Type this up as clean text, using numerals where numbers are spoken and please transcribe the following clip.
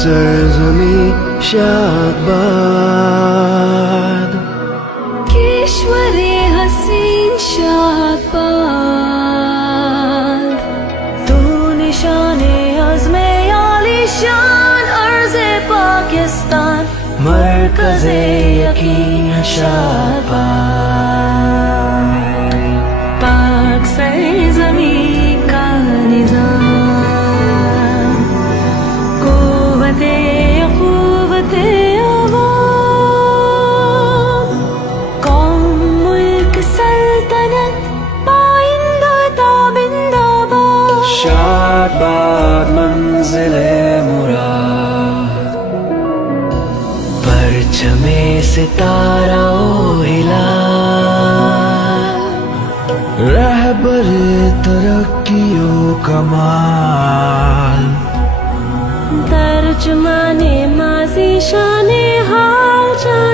सरजमी शाहबाद केशवरे हसीन शाहबाद तू निशाने अज़्मे आलिशान अर्ज़े पाकिस्तान मरकज़े यकीन शाहबाद पाक सरज़मी का निज़ाम क़ुव्वते अवाम कौम मुल्क सल्तनत पाइंदा ताबिंदाबाद शाहबाद मंज़िले मुराद परचमे सितारा ओ हिलाल रहबर तरक्कियों कमाल तर्जुमाने माज़ी शाने हाल जान